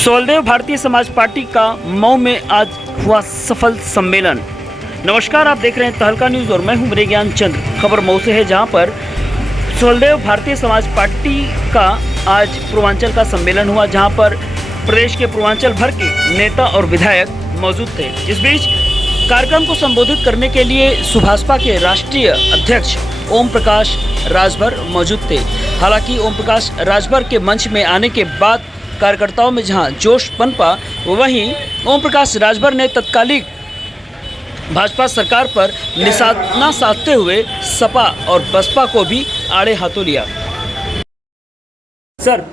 Suheldev Bharatiya Samaj party का मऊ में आज हुआ सफल सम्मेलन। नमस्कार, आप देख रहे हैं तहलका न्यूज़ और मैं हूं मेरे ज्ञान चंद। खबर मऊ से है, जहां पर सोलदेव भारतीय समाज पार्टी का आज पूर्वांचल का सम्मेलन हुआ, जहां पर प्रदेश के पूर्वांचल भर के नेता और विधायक मौजूद थे। इस बीच कार्यक्रम को संबोधित करने के लिए सुभाषपा के राष्ट्रीय अध्यक्ष ओम प्रकाश राजभर मौजूद थे। हालांकि ओम प्रकाश राजभर के मंच में आने के बाद कार्यकर्ताओं में जहां जोश पनपा, वहीं ओम प्रकाश राजभर ने तत्कालीन भाजपा सरकार पर निशाना साधते हुए सपा और बसपा को भी आड़े हाथों लिया। सर,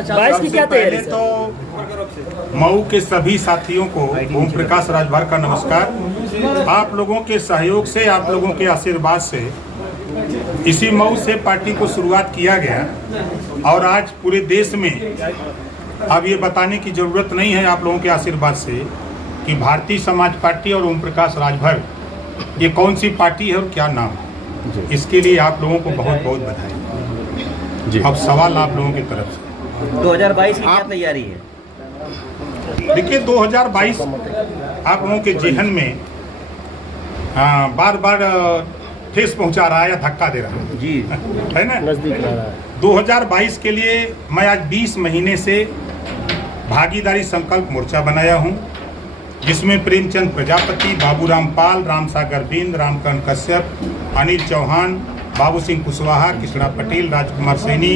22 की क्या तैयारी? तो मऊ के सभी साथियों को ओम प्रकाश राजभर का नमस्कार। आप लोगों के सहयोग से, आप लोगों के आशीर्वाद से इसी मऊ से पार्टी को शुरुआत किया गया और आज पूरे देश में अब ये बताने की जरूरत नहीं है आप लोगों के आशीर्वाद से कि भारतीय समाज पार्टी और ओम प्रकाश राजभर ये कौन सी पार्टी है और क्या नाम है। इसके लिए आप लोगों को बहुत बहुत बधाई। अब सवाल आप लोगों की तरफ से 2022 की क्या तैयारी है? देखिए, 2022 आप लोगों के जेहन में बार बार ठेस पहुंचा रहा है या धक्का दे रहा है, जी है ना, नजदीक ला रहा है। 2022 के लिए मैं आज 20 महीने से भागीदारी संकल्प मोर्चा बनाया हूं, जिसमें प्रेमचंद प्रजापति, बाबूराम पाल, रामसागर बिंद, रामकरण कश्यप, अनिल चौहान, बाबू सिंह कुशवाहा, कृष्णा पटेल, राजकुमार सैनी,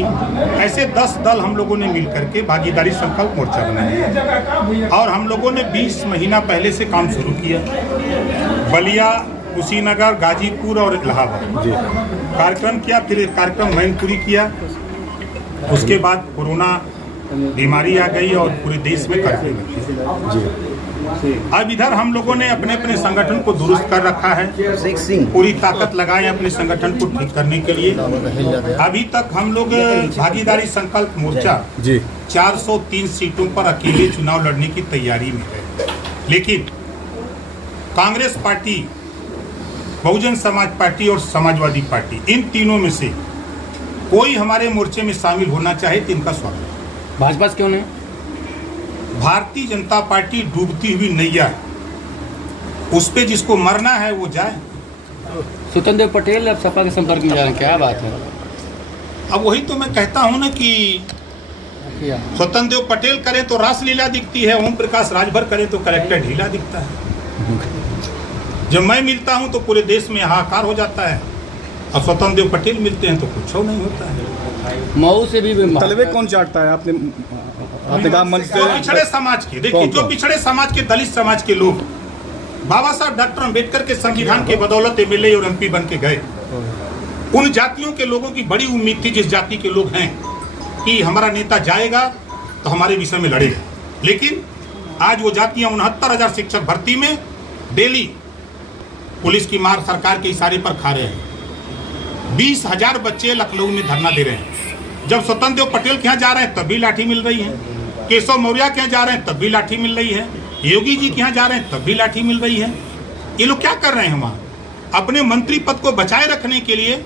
ऐसे 10 दल हम लोगों ने मिलकर के भागीदारी संकल्प मोर्चा बनाया और हम लोगों ने 20 महीना पहले से काम शुरू किया। बलिया, कुशीनगर, गाजीपुर और इलाहाबाद कार्यक्रम किया। फिर एक कार्यक्रम मैनपुरी किया। उसके बाद कोरोना बीमारी आ गई और पूरे देश में कर्फ्यू लग गया। अब इधर हम लोगों ने अपने अपने संगठन को दुरुस्त कर रखा है, पूरी ताकत लगाए अपने संगठन को ठीक करने के लिए। अभी तक हम लोग भागीदारी संकल्प मोर्चा 403 सीटों पर अकेले चुनाव लड़ने की तैयारी में है, लेकिन कांग्रेस पार्टी, बहुजन समाज पार्टी और समाजवादी पार्टी, इन तीनों में से कोई हमारे मोर्चे में शामिल होना चाहे तो इनका स्वागत। भाजपा क्यों नहीं? भारतीय जनता पार्टी डूबती हुई नैया, उस पे जिसको मरना है वो जाए। स्वतंत्र देव पटेल अब सपा के संपर्क में जा रहे हैं, क्या बात है? अब वही तो मैं कहता हूँ ना कि स्वतंत्र देव पटेल करे तो रासलीला दिखती है, ओम प्रकाश राजभर करे तो कलेक्टर ढीला दिखता है। जब मैं मिलता हूँ तो पूरे देश में हाहाकार हो जाता है और स्वतंत्र देव पटेल मिलते हैं तो कुछ नहीं होता है। मऊ से भी तलवे कौन चाटता है? आपने कहा मंच से पिछड़े समाज के, देखिए जो पिछड़े समाज के, दलित समाज के लोग बाबा साहब डॉक्टर अम्बेडकर के संविधान के बदौलत एमएलए और एमपी बन के गए, उन जातियों के लोगों की बड़ी उम्मीद थी, जिस जाति के लोग हैं, कि हमारा नेता जाएगा तो हमारे विषय में लड़ेगा। लेकिन आज वो जातियां 69,000 शिक्षक भर्ती में डेली पुलिस की मार सरकार के इशारे पर खा रहे हैं। 20,000 बच्चे लखनऊ में धरना दे रहे हैं। जब स्वतंत्र देव पटेल के यहाँ जा रहे हैं तब भी लाठी मिल रही है, केशव मौर्य के यहाँ जा रहे हैं तब भी लाठी मिल रही है, योगी जी के यहाँ जा रहे हैं तब भी लाठी मिल रही है। ये लोग क्या कर रहे हैं? वहाँ अपने मंत्री पद को बचाए रखने के लिए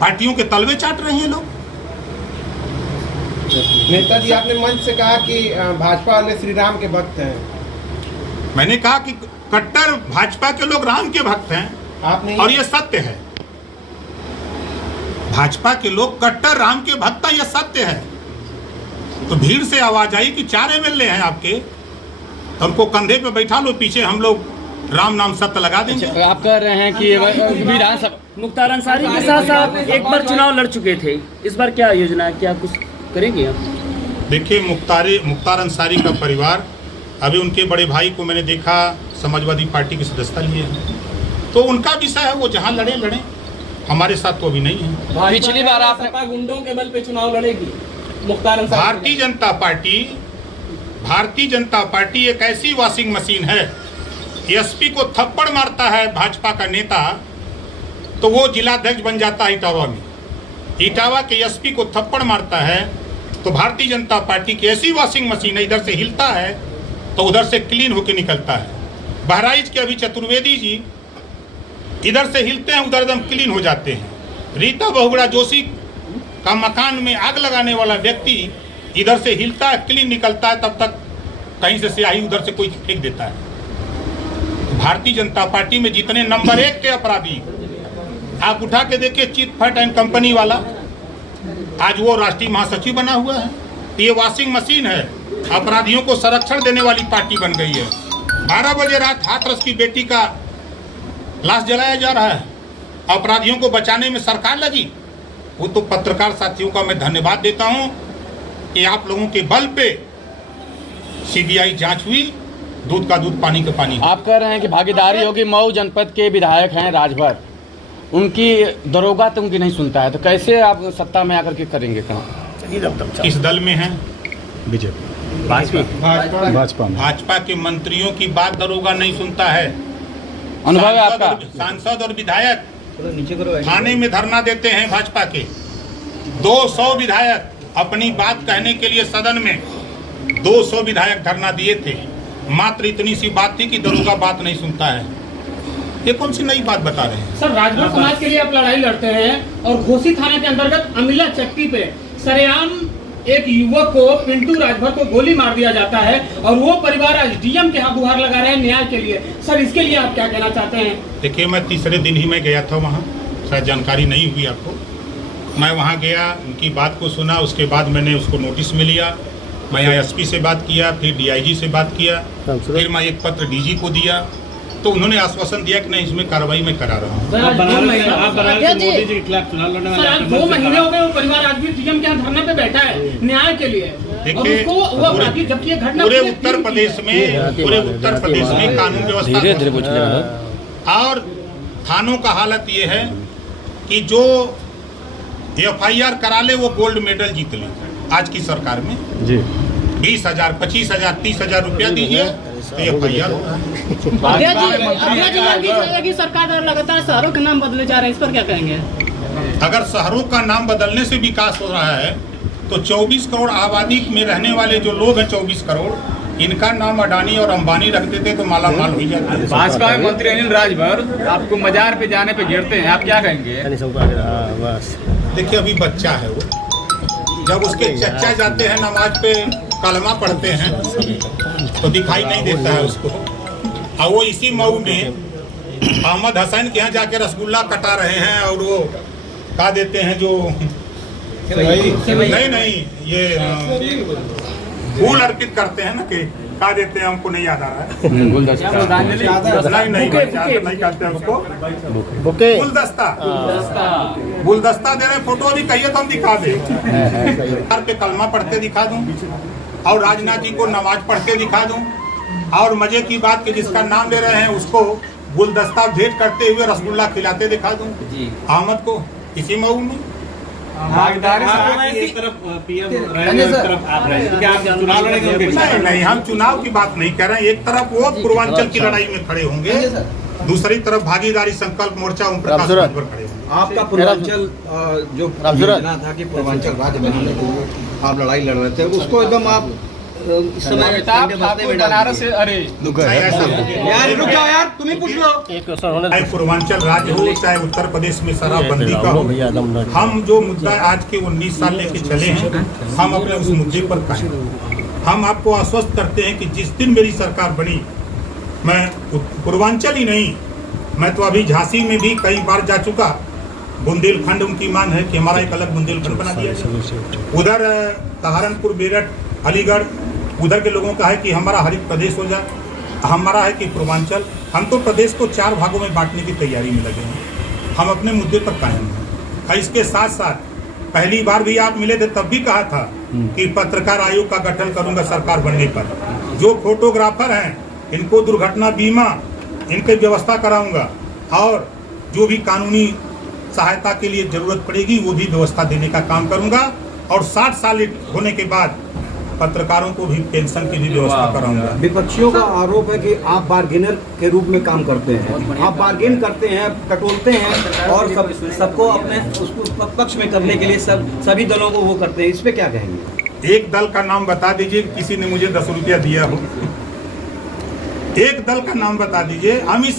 पार्टियों के तलवे चाट रहे हैं लोग। नेताजी, आपने मंच से कहा कि भाजपा वाले श्री राम के भक्त हैं। मैंने कहा कि कट्टर भाजपा के लोग राम के भक्त हैं, आपने और ये सत्य है। भाजपा के लोग कट्टर राम के भक्त हैं, ये सत्य है। तो भीड़ से आवाज आई कि 4 एमएलए हैं आपके, तो हमको कंधे पे बैठा लो, पीछे हम लोग राम नाम सत्य लगा देंगे। तो आप कह रहे हैं कि विधानसभा मुख्तार अंसारी के साथ आप एक बार चुनाव लड़ चुके थे, इस बार क्या योजना है, क्या कुछ करेंगे आप? देखिए, मुख्तार अंसारी का परिवार, अभी उनके बड़े भाई को मैंने देखा समाजवादी पार्टी की सदस्यता लिए हैं, तो उनका विषय है, वो जहाँ लड़े लड़े, हमारे साथ तो अभी नहीं है। पिछली बार आपने गुंडों के बल पे चुनाव लड़ेगी मुख्तार अंसारी। भारतीय जनता पार्टी एक ऐसी वॉशिंग मशीन है, एसपी को थप्पड़ मारता है भाजपा का नेता तो वो जिलाध्यक्ष बन जाता है इटावा में। इटावा के एसपी को थप्पड़ मारता है तो भारतीय जनता पार्टी की ऐसी वॉशिंग मशीन है, इधर से हिलता है तो उधर से क्लीन होके निकलता है। बहराइच के अभी चतुर्वेदी जी इधर से हिलते हैं, उधर एकदम क्लीन हो जाते हैं। रीता बहुगुणा जोशी का मकान में आग लगाने वाला व्यक्ति इधर से हिलता है, क्लीन निकलता है, तब तक कहीं से स्याही उधर से कोई फेंक देता है। भारतीय जनता पार्टी में जितने नंबर 1 के अपराधी, आप उठा के देखिए, चिट फंड एंड कंपनी वाला, आज वो राष्ट्रीय महासचिव बना हुआ है। ये वॉशिंग मशीन है, अपराधियों को संरक्षण देने वाली पार्टी बन गई है। 12 बजे रात हाथरस की बेटी का लाश जलाया जा रहा है, अपराधियों को बचाने में सरकार लगी। वो तो पत्रकार साथियों का मैं धन्यवाद देता हूं कि आप लोगों के बल पे सीबीआई जांच हुई, दूध का दूध पानी का पानी। आप कह रहे हैं कि भागीदारी होगी, मऊ जनपद के विधायक हैं राजभर, उनकी दरोगा तो उनकी नहीं सुनता है, तो कैसे आप सत्ता में आकर के करेंगे काम? किस दल में हैं? बीजेपी, भाजपा भाजपा के मंत्रियों की बात दरोगा नहीं सुनता है। अनुभव है आपका? सांसद और विधायक थाने में धरना देते हैं भाजपा के। 200 विधायक अपनी बात कहने के लिए सदन में 200 विधायक धरना दिए थे। मात्र इतनी सी बात थी कि दरोगा बात नहीं सुनता है। ये कौन सी नई बात बता रहे हैं? सर, राजभर समाज के लिए आप लड़ाई लड़ते हैं और घोसी थाने के अंतर्गत अमिला चट्टी पे सरेआम एक युवक को, पिंटू राजभर को गोली मार दिया जाता है और वो परिवार आज डीएम के यहाँ गुहार लगा रहे हैं न्याय के लिए। सर, इसके लिए आप क्या कहना चाहते हैं? देखिए, मैं तीसरे दिन ही मैं गया था वहाँ, शायद जानकारी नहीं हुई आपको। मैं वहाँ गया, उनकी बात को सुना, उसके बाद मैंने उसको नोटिस में लिया। मैं एसपी से बात किया, फिर डीआईजी से बात किया, फिर मैं एक पत्र डीजी को दिया, तो उन्होंने आश्वासन दिया कि नहीं, इसमें कार्रवाई मैं करा रहा हूँ। सर, आज 2 महीने हो गए वो परिवार आज भी डीएम के यहाँ धरने पे बैठा है न्याय के लिए। देखिए, जबकि ये घटना पूरे उत्तर प्रदेश में कानून व्यवस्था और थानों का हालत ये है कि जो एफआईआर करा ले वो गोल्ड मेडल जीत ले। आज की सरकार में जी 20,000, 25,000, 30,000 रुपया दीजिए तो एफआईआर की सरकार लगातार शहरों के नाम बदले जा रहे हैं, इस पर क्या कहेंगे? अगर शहरों का नाम बदलने से विकास हो रहा है तो 24 करोड़ आबादी में रहने वाले जो लोग हैं, 24 करोड़, इनका नाम अडानी और अंबानी रख देते तो माला माल हो जाते। भाजपा में मंत्री अनिल राजभर आपको मजार पे जाने पे घेरते हैं, आप क्या कहेंगे? देखिए, अभी बच्चा है वो, जब उसके चचा जाते हैं नमाज पे कलमा पढ़ते हैं तो दिखाई नहीं देता है उसको। और वो इसी मऊ में अहमद हसन के यहाँ जाके रसगुल्ला कटा रहे हैं और वो कहा देते हैं जो नहीं ये फूल अर्पित करते हैं ना, कि कहा देते हैं, हमको नहीं याद आ रहा है। नहीं कहते हैं उसको, गुलदस्ता दे रहे। फोटो भी कहिए तो हम दिखा दें, पे कलमा पढ़ते दिखा दूं और राजनाथ जी को नमाज पढ़ते दिखा दूं, और मजे की बात कि जिसका नाम ले रहे हैं उसको गुलदस्ता भेंट करते हुए रसगुल्ला खिलाते दिखा दूं अहमद को इसी मऊ में। नहीं, हम चुनाव की बात नहीं कर रहे हैं। एक तरफ वो पूर्वांचल की लड़ाई में खड़े होंगे, दूसरी तरफ भागीदारी संकल्प मोर्चा ओम प्रकाश पर खड़े होंगे। आपका पूर्वांचल जो योजना था कि पूर्वांचल राज्य बनाने के लिए आप लड़ाई लड़ रहे थे, उसको एकदम आप इस समय बनारस से, अरे यार रुक जाओ यार, तुम ही पूछ लो। चाहे पूर्वांचल राज्य हो, चाहे उत्तर प्रदेश में शराबबंदी का हो, हम जो मुद्दा आज के 19 साल लेके चले हैं, हम अपने उस मुद्दे पर कायम। हम आपको आश्वस्त करते हैं कि जिस दिन मेरी सरकार बनी, मैं पूर्वांचल ही नहीं, मैं तो अभी झांसी में भी कई बार जा चुका। बुंदेलखंड उनकी मांग है कि हमारा एक अलग बुंदेलखंड बना दिया जाए। उधर सहारनपुर, मेरठ, अलीगढ़, उधर के लोगों का है कि हमारा हरित प्रदेश हो जाए। हमारा है कि पूर्वांचल, हम तो प्रदेश को 4 भागों में बांटने की तैयारी में लगे हैं। हम अपने मुद्दे पर कायम हैं। और इसके साथ साथ पहली बार भी आप मिले थे, तब भी कहा था कि पत्रकार आयोग का गठन करूंगा सरकार बनने पर। जो फोटोग्राफर हैं इनको दुर्घटना बीमा इनकी व्यवस्था कराऊंगा, और जो भी कानूनी सहायता के लिए जरूरत पड़ेगी वो भी व्यवस्था देने का काम करूंगा। और 60 साल होने के बाद पत्रकारों को भी पेंशन की भी व्यवस्था कराऊंगा। विपक्षियों का आरोप है कि आप बार्गेनर के रूप में काम करते हैं, आप बार्गेन करते हैं, टटोलते हैं और सबको अपने उसको पक्ष में करने के लिए सभी दलों को वो करते हैं, इस पे क्या कहेंगे? एक दल का नाम बता दीजिए, किसी ने मुझे 10 रुपया दिया हो। एक दल का नाम बता दीजिए। हम इस